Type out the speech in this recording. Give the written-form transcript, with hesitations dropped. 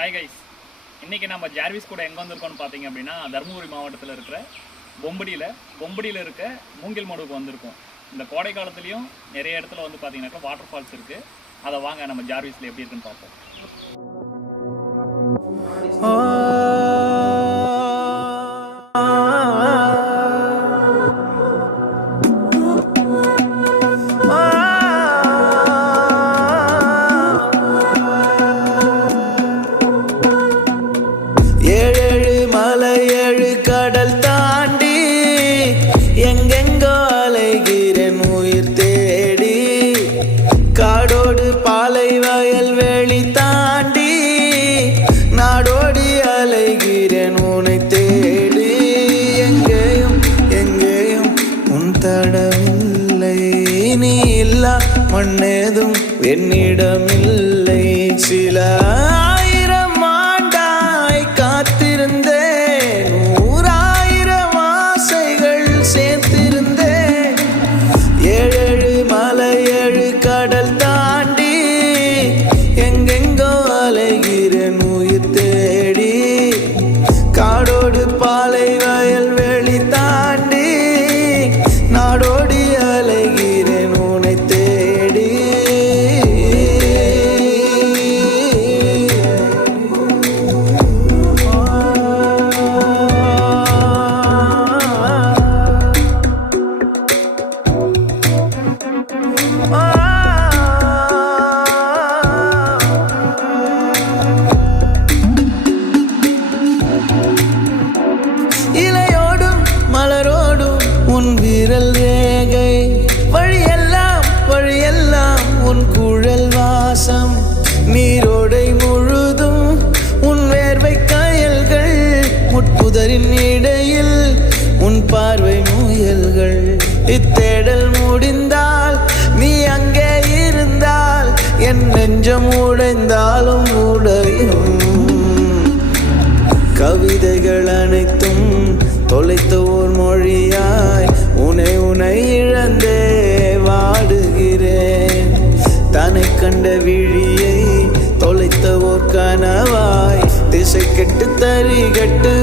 Hi guys, இன்றைக்கி நம்ம Jarvis கூட எங்கே வந்திருக்கோம்னு பார்த்தீங்க அப்படின்னா தருமபுரி மாவட்டத்தில் இருக்கிற பொம்படியில் இருக்க மூங்கில் மடுவுக்கு வந்திருக்கோம். இந்த கோடை காலத்துலேயும் நிறைய இடத்துல வந்து பார்த்தீங்கன்னாக்கா வாட்டர் ஃபால்ஸ் இருக்குது. அதை வாங்க நம்ம ஜார்விஸில் எப்படி இருக்குன்னு பார்ப்போம். கடல் தாண்டி எங்கெங்கோ அலைகிறேன் உயிர் தேடி, காடோடு பாலை வயல் வெளி தாண்டி நாடோடி அலைகிறேன் உன்னை தேடி. எங்கேயும் எங்கேயும் உன் தடமில்லை, நீ இல்லா மண்ணேதும் என்னிடமில்லை. சில ஆயிரம் ஆண்டாய் காத்திருந்தேன், கடல் தாண்டி எங்கெங்கோ அலைகிறேன் உயிர் தேடி, காடோடு பாலை வயல் வெளி தாண்டி நாடோடி அலைகிறேன் உன்னை தேடி. இலையோடும் மலரோடும் உன் விரல் ரேகை, வழியெல்லாம் வழியெல்லாம் உன் குழல் வாசம், நீரோடை முழுதும் உன் வேர்வை காயல்கள், முட்புதரின் இடையில் உன் பார்வை முயல்கள். இத்தேடல் முடிந்தால் நீ அங்கே இருந்தால் என் நெஞ்சம் உடைந்தாலும் உடையும். கவிதைகள் அனைத்தும் தொலைத்த ஓர் மொழியாய் உனை உனை இழந்தே வாடுகிறேன். தன்னை கண்ட விழியை தொலைத்த ஓர் கனவாய் திசை கெட்டு தறி கட்டு